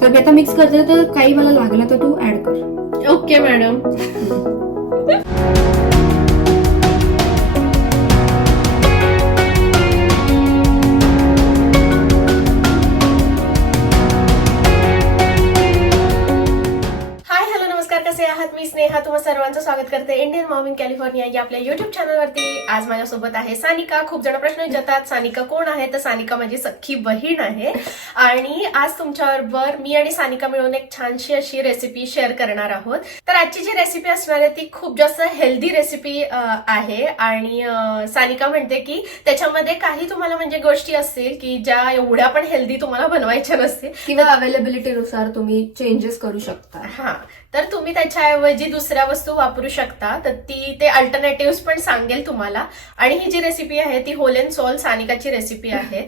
तर मी आता मिक्स करते तर काही मला लागलं तर तू ऍड कर. ओके मॅडम स्नेहा तुम्हा सर्वांचं स्वागत करते. इंडियन मॉम इन कॅलिफोर्निया या आपल्या युट्यूब चॅनलवरती आज माझ्यासोबत आहे सानिका. खूप जण प्रश्न विचारतात सानिका कोण आहे? तर सानिका माझी सख्खी बहीण आहे. आणि आज तुमच्याबरोबर मी आणि सानिका मिळून एक छानशी अशी रेसिपी शेअर करणार आहोत. तर आजची जी रेसिपी असणार आहे ती खूप जास्त हेल्दी रेसिपी आहे. आणि सानिका म्हणते की त्याच्यामध्ये काही तुम्हाला म्हणजे गोष्टी असतील की ज्या एवढ्या पण हेल्दी तुम्हाला बनवायच्या नसतील. किंवा अवेलेबिलिटीनुसार तुम्ही चेंजेस करू शकता. हा. तर तुम्ही त्याच्याऐवजी दुसऱ्या वस्तू वापरू शकता तर ती ते अल्टरनेटिव्ह पण सांगेल तुम्हाला. आणि ही जी रेसिपी आहे ती होल अँड सोल सानिकाची रेसिपी आहे.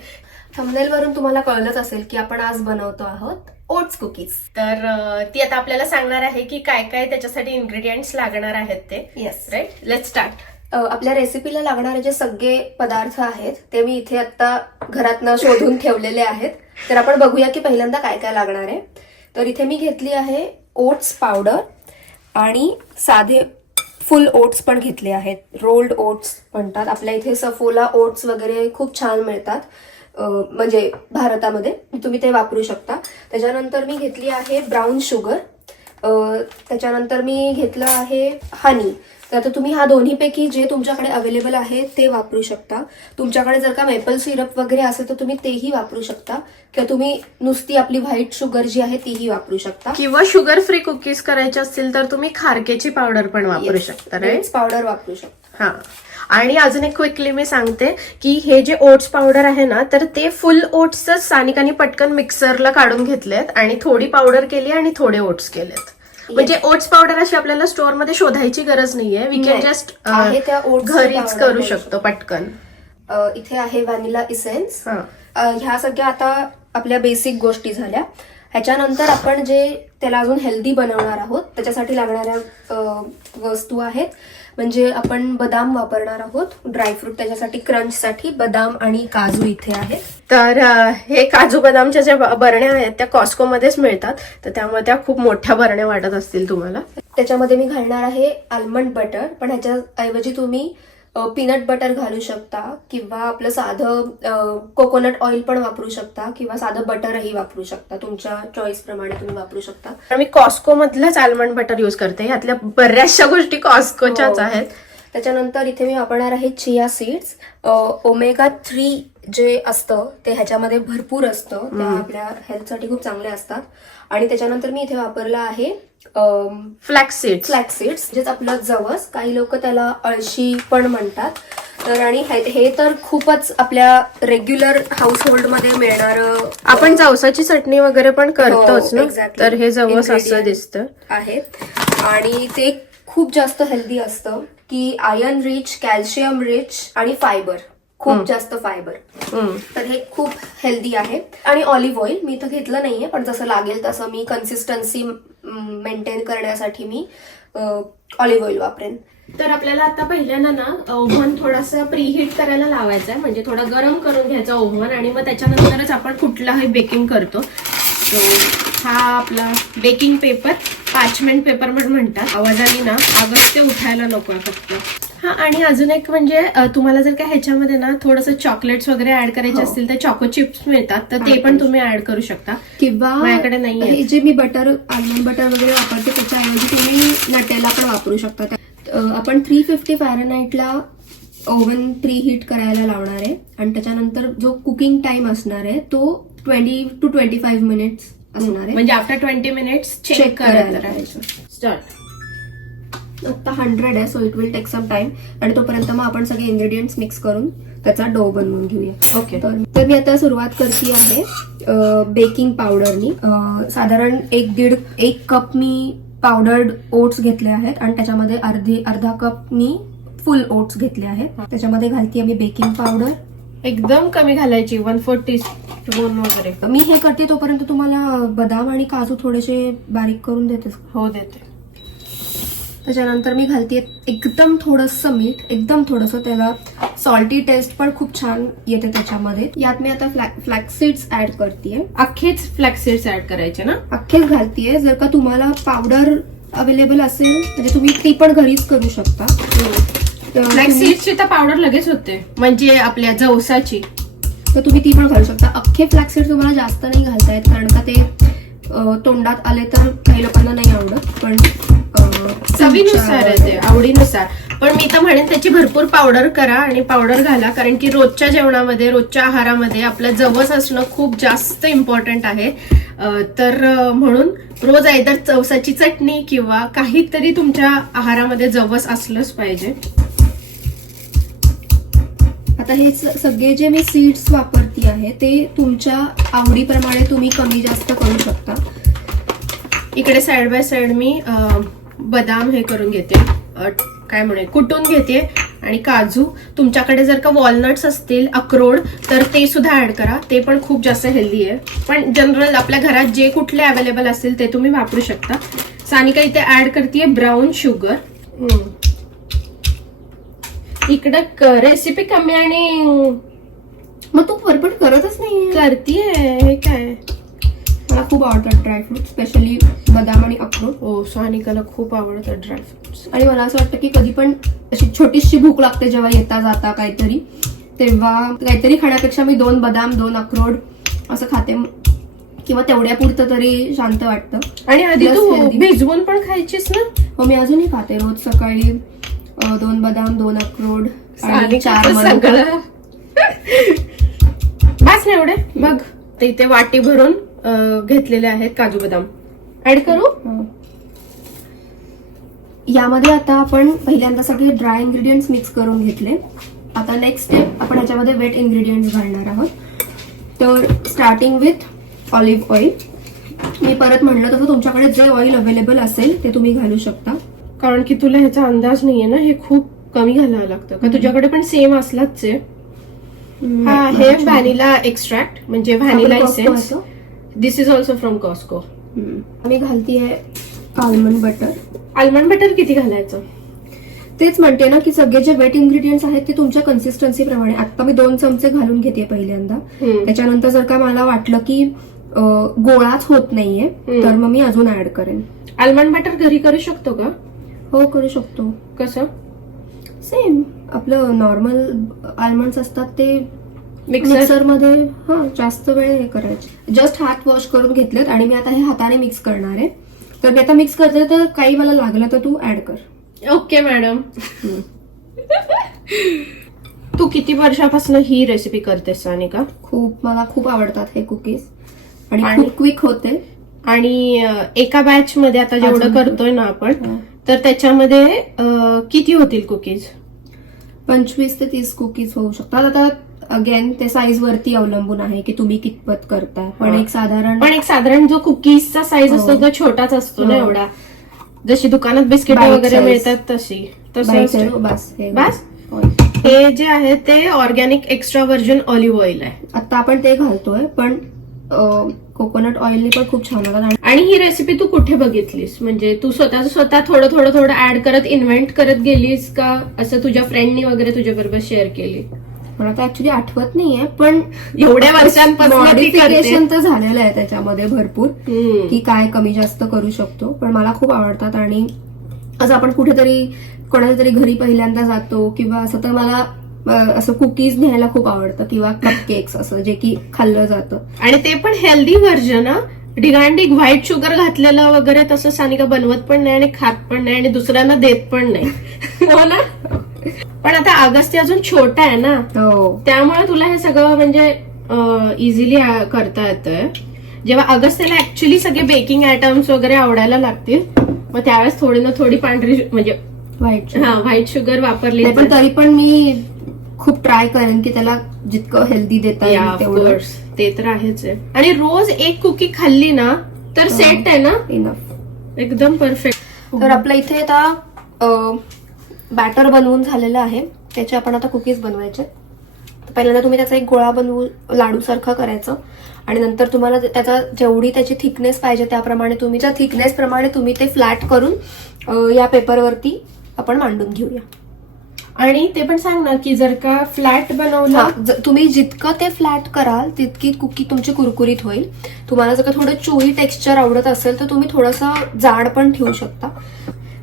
थंबनेल वरून तुम्हाला कळलंच असेल की आपण आज बनवतो आहोत ओट्स कुकीज तर ती आता आपल्याला सांगणार आहे की काय काय त्याच्यासाठी इन्ग्रेडियंट्स लागणार आहेत ते. येस राईट लेट स्टार्ट आपल्या रेसिपीला लागणारे जे सगळे पदार्थ आहेत ते मी इथे आता घरातनं शोधून ठेवलेले आहेत. तर आपण बघूया की पहिल्यांदा काय काय लागणार आहे. तर इथे मी घेतली आहे ओट्स पावडर आणि साधे फुल ओट्स पण घेतले आहेत. रोल्ड ओट्स म्हणतात. आपल्या इथे सफोला ओट्स वगैरे खूप छान मिळतात. म्हणजे भारतामध्ये. तुम्ही ते वापरू शकता. त्याच्यानंतर मी घेतली आहे ब्राऊन शुगर. त्याच्यानंतर मी घेतलं आहे हनी तर आता तुम्ही हा दोन्हीपैकी जे तुमच्याकडे अवेलेबल आहे ते वापरू शकता. तुमच्याकडे जर का मेपल सिरप वगैरे असेल तर तुम्ही तेही वापरू शकता. किंवा तुम्ही नुसती आपली व्हाईट शुगर जी आहे तीही वापरू शकता. किंवा शुगर फ्री कुकीज करायचे असतील तर तुम्ही खारकेची पावडर पण वापरू शकता पावडर वापरू शकता. हा. आणि अजून एक क्विकली मी सांगते की हे जे ओट्स पावडर आहे ना तर ते फुल ओट्सच सानिकानी पटकन मिक्सरला काढून घेतलेत आणि थोडी पावडर केली आणि थोडे ओट्स केलेत. म्हणजे ओट्स पावडर अशी आपल्याला स्टोअरमध्ये शोधायची गरज नाहीये. We can. जस्ट घरीच करू शकतो पटकन. इथे आहे व्हॅनिला इसेन्स. ह्या सगळ्या आता आपल्या बेसिक गोष्टी झाल्या. ह्याच्यानंतर आपण जे त्याला अजून हेल्दी बनवणार आहोत त्याच्यासाठी लागणाऱ्या वस्तू आहेत. म्हणजे आपण बदाम वापरणार आहोत. ड्रायफ्रूट त्याच्यासाठी क्रंचसाठी बदाम आणि काजू इथे आहेत. तर हे काजू बदामच्या ज्या बरण्या आहेत त्या कॉस्कोमध्येच मिळतात. तर त्यामुळे त्या खूप मोठ्या बरण्या वाटत असतील तुम्हाला. त्याच्यामध्ये मी घालणार आहे आल्मंड बटर पण ह्याच्या ऐवजी तुम्ही पीनट बटर घालू शकता किंवा आपलं साधं कोकोनट ऑइल पण वापरू शकता किंवा साधं बटरही वापरू शकता. तुमच्या चॉईस प्रमाणे तुम्ही वापरू शकता. तर मी कॉस्को मधलंच आल्मंड बटर युज करते. यातल्या बऱ्याचशा गोष्टी कॉस्कोच्याच हो. आहेत. त्याच्यानंतर इथे मी वापरणार आहे चिया सीड्स ओमेगा थ्री जे असतं ते ह्याच्यामध्ये भरपूर असतं. त्या आपल्या हेल्थसाठी खूप चांगले असतात. आणि त्याच्यानंतर मी इथे वापरलं आहे फ्लॅक्स सीड्स फ्लॅक्स सीड्स म्हणजेच आपलं जवस काही लोक त्याला अळशी पण म्हणतात. तर आणि हे तर खूपच आपल्या रेग्युलर हाऊसमध्ये मिळणारं आपण जवसाची चटणी वगैरे पण करतोच हो, ना? exactly. तर हे जवस असं. दिसतं. आहे. आणि ते खूप जास्त हेल्दी असतं की आयर्न रिच कॅल्शियम रिच आणि फायबर खूप जास्त फायबर. तर हे खूप हेल्दी आहे. आणि ऑलिव्ह ऑइल मी इथं घेतलं नाहीये पण जसं लागेल तसं मी कन्सिस्टन्सी मेंटेन करण्यासाठी मी ऑलिव्ह ऑइल वापरेन. तर आपल्याला आता पहिल्यांदा ना ओव्हन थोडासा प्रीहीट करायला लावायचा आहे म्हणजे थोडा गरम करून घ्यायचा ओव्हन आणि मग त्याच्यानंतरच आपण कुठलाही बेकिंग करतो. हा आपला बेकिंग पेपर पाचमेंट पेपर म्हणून म्हणतात. आवाजाने ना आवाज ते उठायला नको आहे फक्त. हा आणि अजून एक म्हणजे तुम्हाला जर का ह्याच्यामध्ये ना थोडंसं चॉकलेट्स वगैरे ऍड करायचे हो. असतील तर चॉको चिप्स मिळतात तर ते पण तुम्ही ऍड करू शकता. किंवा माझ्याकडे नाहीये. हे जे मी बटर आल्मंड बटर वगैरे वापरते त्याच्याऐवजी तुम्ही नटेला पण वापरू शकता. आपण थ्री फिफ्टी फॅरनाईटला ओव्हन प्री हीट करायला लावणार आहे. आणि त्याच्यानंतर जो कुकिंग टाइम असणार आहे तो twenty to twenty five minutes असणार आहे. म्हणजे आफ्टर ट्वेंटी मिनिट्स चेक करायला स्टार्ट आता हंड्रेड आहे so it will take some time आणि तोपर्यंत मग आपण सगळे इन्ग्रेडियंट्स मिक्स करून त्याचा डो बनवून घेऊया. ओके तर तर मी आता सुरुवात करते आहे बेकिंग पावडरनी साधारण एक दीड एक कप मी पावडर्ड ओट्स घेतले आहेत आणि त्याच्यामध्ये अर्धी अर्धा कप मी फुल ओट्स घेतले आहेत. त्याच्यामध्ये घालते मी बेकिंग पावडर एकदम कमी घालायची वन फोर टी स्पून वगैरे. मी हे करते तोपर्यंत तुम्हाला बदाम आणि काजू थोडेसे बारीक करून देते. हो देते. त्याच्यानंतर मी घालते एकदम थोडंसं मीठ एकदम थोडंसं त्याला सॉल्टी टेस्ट पण खूप छान येते त्याच्यामध्ये. यात मी आता फ्लॅक्स सीड्स ऍड करते अख्खेच फ्लॅक्सिड्स ऍड करायचे ना? अख्खेच घालतीये. जर का तुम्हाला पावडर अवेलेबल असेल म्हणजे तुम्ही ती पण घरीच करू शकता. तर फ्लॅक्स तुम्ही- सीड्सची तर पावडर लगेच होते. म्हणजे आपल्या जवसाची. तर तुम्ही ती पण घालू शकता. अख्खे फ्लॅक्सीड तुम्हाला जास्त नाही घालता येत कारण का ते तोंडात आले तर काही लोकांना नाही आवडत पण चवीनुसार आहे ते आवडीनुसार. पण मी तर म्हणेन त्याची भरपूर पावडर करा आणि पावडर घाला कारण की रोजच्या जेवणामध्ये रोजच्या आहारामध्ये आपलं जवस असणं खूप जास्त इम्पॉर्टंट आहे. तर म्हणून रोज आयदर चवसाची चटणी किंवा काहीतरी तुमच्या आहारामध्ये जवस असलंच पाहिजे. आता हे सगळे जे मी सीड्स वापरती आहे ते तुमच्या आवडीप्रमाणे तुम्ही कमी जास्त करू शकता. इकडे साइड बाय साइड मी बदाम हे करून घेते. काय म्हणे? कुटून घेते. आणि काजू. तुमच्याकडे जर का वॉलनट्स असतील अक्रोड तर ते सुद्धा ऍड करा. ते पण खूप जास्त हेल्दी आहे. पण जनरल आपल्या घरात जे कुठले अवेलेबल असतील ते तुम्ही वापरू शकता. सानिका इथे ऍड करते ब्राऊन शुगर इकडं रेसिपी कमी आणि मग तू फरफट करतच नाही करतीये हे काय? मला खूप आवडतात ड्रायफ्रूट स्पेशली बदाम आणि अक्रोड हो सानिकाला खूप आवडतं ड्रायफ्रुट्स आणि मला असं वाटतं की कधी पण अशी छोटीशी भूक लागते जेव्हा येता जाता काहीतरी तेव्हा काहीतरी खाण्यापेक्षा मी दोन बदाम दोन अक्रोड असं खाते. किंवा तेवढ्या पुरतं तरी शांत वाटतं. आणि आधी तू. भिजवून पण खायचीस ना? हो मी अजूनही खाते रोज सकाळी दोन बदाम दोन अक्रोड आणि चार. सगळं. बस ना एवढे. बघ ते इथे वाटी भरून घेतलेले आहेत काजू बदाम. ऍड करू? हं. यामध्ये आता आपण पहिल्यांदा सगळे ड्राय इन्ग्रेडियंट्स मिक्स करून घेतले. आता नेक्स्ट स्टेप आपण याच्यामध्ये वेट इन्ग्रेडियंट्स घालणार आहोत. तर स्टार्टिंग विथ ऑलिव्ह ऑइल मी परत म्हणलं तसं तुमच्याकडे जे ऑइल अवेलेबल असेल ते तुम्ही घालू शकता. कारण की तुला ह्याचा अंदाज नाहीये ना हे खूप कमी घालावं लागतं. का तुझ्याकडे पण सेम असलाच आहे. हा व्हॅनिला एक्स्ट्रॅक्ट म्हणजे vanilla essence this is also from Costco मी घालतीये आल्मंड बटर आल्मंड बटर किती घालायचं? तेच म्हणते ना की सगळे जे वेट इन्ग्रेडियंट्स आहेत ते तुमच्या कन्सिस्टन्सी प्रमाणे. आता मी दोन चमचे घालून घेते पहिल्यांदा. त्याच्यानंतर जर का मला वाटलं की गोळाच होत नाहीये. तर मग मी अजून ऍड करेन. आल्मंड बटर घरी करू शकतो का? हो करू शकतो. कसं? सेम आपलं नॉर्मल आल्मंड्स असतात ते मिक्सर मिक्सरमध्ये हा जास्त वेळ हे करायचे. जस्ट हात वॉश करून घेतलेत आणि मी आता हे हाताने मिक्स करणार आहे. तर मी आता मिक्स करते तर काही मला लागलं तर तू ऍड कर. ओके मॅडम तू किती वर्षापासून ही रेसिपी करतेस सानिका? खूप मला खूप आवडतात हे कुकीज आणि क्विक होते. आणि एका बॅच मध्ये आता जेवढं करतोय ना आपण. तर त्याच्यामध्ये किती होतील कुकीज पंचवीस ते तीस कुकीज होऊ शकतात. आता अगेन ते साईज वरती अवलंबून आहे की तुम्ही कितपत करताय पण. एक साधारण पण एक साधारण जो कुकीजचा साईज हो. असतो तो छोटाच असतो ना हो. एवढा. जशी दुकानात बिस्किट वगैरे. मिळतात तशी. बस हे. हे. जे आहे ते organic extra virgin olive oil आहे. आता आपण ते घालतोय पण कोकोनट ऑइलने पण खूप छान होतात. आणि आणि ही रेसिपी तू कुठे बघितलीस? म्हणजे तू स्वतः स्वतः थोडं थोडं थोडं ऍड करत इन्व्हेंट करत गेलीस का? असं तुझ्या फ्रेंडनी वगैरे तुझ्या बरोबर शेअर केली? मला तर ऍक्च्युली आठवत नाहीये पण एवढ्या वर्षांपासून. मॉडिफिकेशन तर झालेलं आहे त्याच्यामध्ये भरपूर. की काय कमी जास्त करू शकतो. पण मला खूप आवडतात आणि असं आपण कुठेतरी कोणाच्या तरी घरी पहिल्यांदा जातो किंवा असं तर मला असं कुकीज न्यायला खूप आवडतं किंवा कप केक्स असं जे की खाल्लं जातं. आणि ते पण हेल्दी व्हर्जन डिगांडिक व्हाईट शुगर घातलेलं वगैरे तसं सानिका बनवत पण नाही आणि खात पण नाही आणि दुसऱ्यांना देत पण नाही. हो ना? पण आता अगस्ती अजून छोटा आहे ना. हो. त्यामुळे तुला हे सगळं म्हणजे इझिली करता येतंय. जेव्हा अगस्त्याला ऍक्च्युली सगळे बेकिंग आयटम्स वगैरे आवडायला लागतील मग त्यावेळेस थोडी ना थोडी पांढरी म्हणजे वाईट हा व्हाईट शुगर वापरली पण तरी. पण मी खूप ट्राय करेन की त्याला जितकं हेल्दी देता येईल ते तर आहेच आहे. आणि रोज एक कुकी खाल्ली ना तर सेट आहे ना? इनफ एकदम परफेक्ट तर आपलं इथे आता बॅटर बनवून झालेलं आहे. त्याचे आपण आता कुकीज बनवायचे. तर पहिल्यांदा तुम्ही त्याचा एक गोळा बनवून लाडूसारखा करायचं. आणि नंतर तुम्हाला त्याचा जेवढी त्याची थिकनेस पाहिजे त्याप्रमाणे तुम्ही त्या थिकनेस प्रमाणे तुम्ही ते फ्लॅट करून या पेपरवरती आपण मांडून घेऊया. आणि ते पण सांग ना की जर का फ्लॅट बनवलं तुम्ही जितकं ते फ्लॅट कराल तितकी कुकी तुमची कुरकुरीत होईल. तुम्हाला जर का थोडं चोई टेक्स्चर आवडत असेल तर तुम्ही थोडंसं जाड पण ठेवू शकता.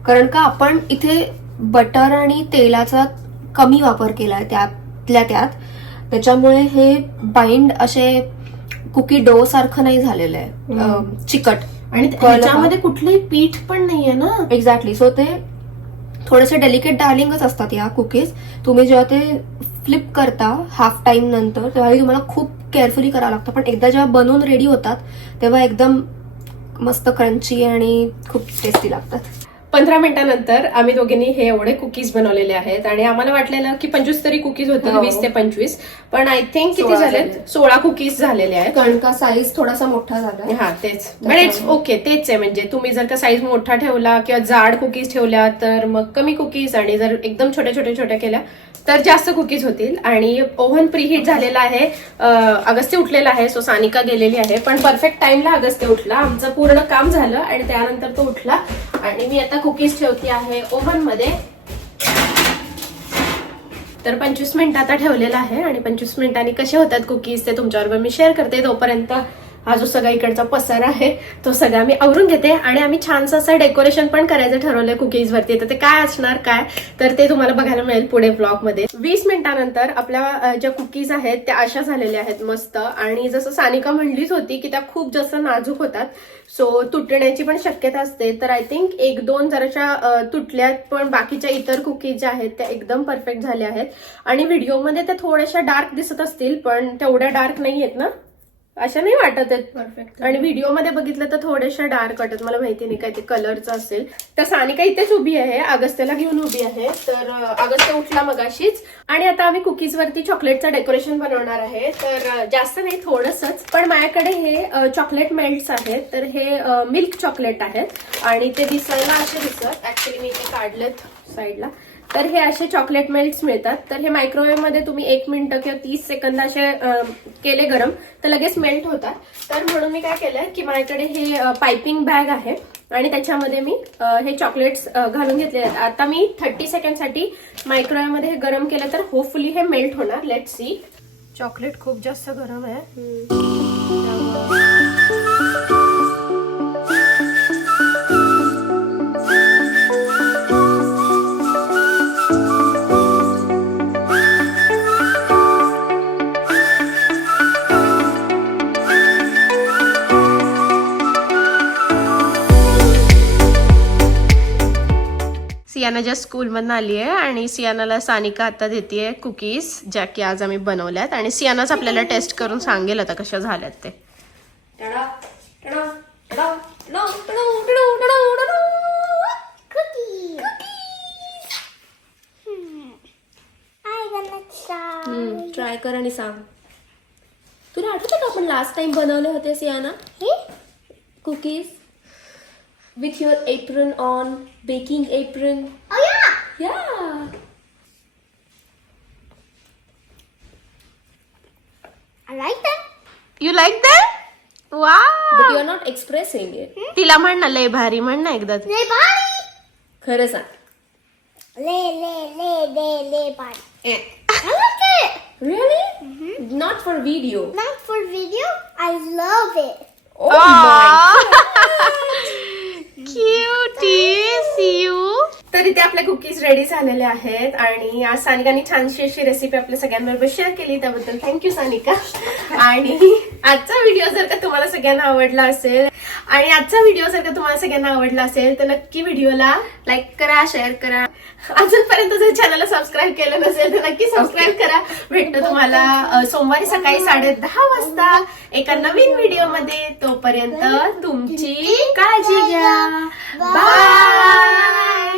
कारण का आपण इथे बटर आणि तेलाचा कमी वापर केलाय त्यातल्या त्यात. त्याच्यामुळे हे बाइंड असे कुकी डो सारखं नाही झालेलं आहे. चिकट. आणि? त्याच्यामध्ये कुठलंही पीठ पण नाहीये ना? एक्झॅक्टली सो ते थोडेसे डेलिकेट डार्लिंगच असतात या कुकीज तुम्ही जेव्हा ते फ्लिप करता हाफ टाइम नंतर तेव्हाही तुम्हाला खूप केअरफुली करावं लागतं. पण एकदा जेव्हा बनवून रेडी होतात तेव्हा एकदम मस्त क्रंची आणि खूप टेस्टी लागतात. पंधरा मिनिटानंतर आम्ही दोघींनी हे एवढे कुकीज बनवलेले आहेत. आणि आम्हाला वाटलेलं की पंचवीस तरी कुकीज होतील हो. वीस ते पंचवीस. पण आय थिंक किती झालेत? झाले. सोळा कुकीज झालेले आहेत. कारण का साईज थोडासा मोठा झाला? हा तेच. बट इट्स ओके तेच आहे म्हणजे तुम्ही जर का साईज मोठा ठेवला किंवा जाड कुकीज ठेवल्या तर मग कमी कुकीज आणि जर एकदम छोट्या छोट्या छोट्या केल्या तर जास्त कुकीज होतील. आणि ओव्हन प्रीहीट झालेला आहे. अगस्त्य उठलेला आहे. सो सानिका गेलेली आहे. पण परफेक्ट टाइमला अगस्त्य उठला. आमचं पूर्ण काम झालं आणि त्यानंतर तो उठला. आणि मी आता कुकीज ठेवते आहे ओव्हनमध्ये. तर पंचवीस मिनिट आता ठेवलेलं आहे आणि पंचवीस मिनिटांनी कसे होतात कुकीज ते तुमच्याबरोबर मी शेअर करते. तोपर्यंत हा जो सगळा इकडचा पसार आहे तो सगळा मी आवरून घेते आणि आम्ही छानसं असं डेकोरेशन पण करायचं ठरवलंय कुकीज वरती. तर ते काय असणार काय? तर ते तुम्हाला बघायला मिळेल पुढे ब्लॉगमध्ये. वीस मिनिटानंतर आपल्या ज्या कुकीज आहेत त्या अशा झालेल्या आहेत मस्त. आणि जसं सानिका म्हणलीच होती की त्या खूप जास्त नाजूक होतात. सो तुटण्याची पण शक्यता असते. तर आय थिंक एक दोन जराशा तुटल्यात पण बाकीच्या इतर कुकीज ज्या आहेत त्या एकदम परफेक्ट झाल्या आहेत. आणि व्हिडिओमध्ये त्या थोड्याशा डार्क दिसत असतील पण तेवढ्या डार्क नाही आहेत ना? अशा नाही वाटत आहेत. परफेक्ट आणि व्हिडिओमध्ये बघितलं तर थोड्याशा डार्क वाटत. मला माहिती नाही काय ते कलरचं असेल. तर सानिका इथेच उभी आहे. अगस्त्याला घेऊन उभी आहे. तर अगस्त्य उठला मगाशीच. आणि आता आम्ही कुकीज वरती चॉकलेटचं डेकोरेशन बनवणार आहे. तर जास्त नाही थोडंसंच. पण माझ्याकडे हे चॉकलेट मेल्ट्स आहेत. तर हे मिल्क चॉकलेट आहेत. आणि ते दिसायला असे दिसत. ऍक्च्युली मी ते काढलेत साईडला तर हे असे चॉकलेट मेल्ट्स मिळतात. तर हे मायक्रोवेव्हमध्ये तुम्ही एक मिनिटं किंवा तीस सेकंद असे केले गरम तर लगेच मेल्ट होतात. तर म्हणून मी काय केलंय की माझ्याकडे हे पायपिंग बॅग आहे आणि त्याच्यामध्ये मी हे चॉकलेट्स घालून घेतले आहेत. आता मी थर्टी सेकंडसाठी मायक्रोवेव्हमध्ये हे गरम केलं तर होपफुली हे मेल्ट होणार. लेट सी चॉकलेट खूप जास्त गरम आहे. सियाना ज्या स्कूलमधून आली आहे आणि सियानाला सानिका आता देते कुकीज ज्या की आज आम्ही बनवल्यात. आणि सियानाच आपल्याला टेस्ट करून सांगेल आता कशा झाल्यात ते. Tada, tada, tada, tada, tada, tada, tada, tada. I'm gonna try. हम्म, ट्राय कर आणि सांग. तुला आठवतं का आपण लास्ट टाइम बनवले होते Siyana? Cookies With your apron on baking apron Oh yeah. या I like them. You like that वा but you are not expressing it तिला म्हण ना लय भारी म्हण ना एकदा Le body. खरं सांग Le le le le le body. I like it. Really not for video Not for video. I love it. Oh cutie see you तर इथे आपल्या कुकीज रेडी झालेले आहेत आणि आज सानिकाने छानशी अशी रेसिपी आपल्या सगळ्यांबरोबर शेअर केली त्याबद्दल थँक्यू सानिका. आणि आजचा व्हिडिओ जर का तुम्हाला सगळ्यांना आवडला असेल आणि आजचा व्हिडिओ जर का तुम्हाला सगळ्यांना आवडला असेल तर नक्की व्हिडिओला लाईक करा शेअर करा. अजूनपर्यंत जर चॅनलला सबस्क्राईब केलं नसेल तर नक्की सबस्क्राईब करा. भेटतो तुम्हाला सोमवारी सकाळी साडे दहा वाजता एका नवीन व्हिडिओमध्ये. तोपर्यंत तुमची काळजी घ्या. बाय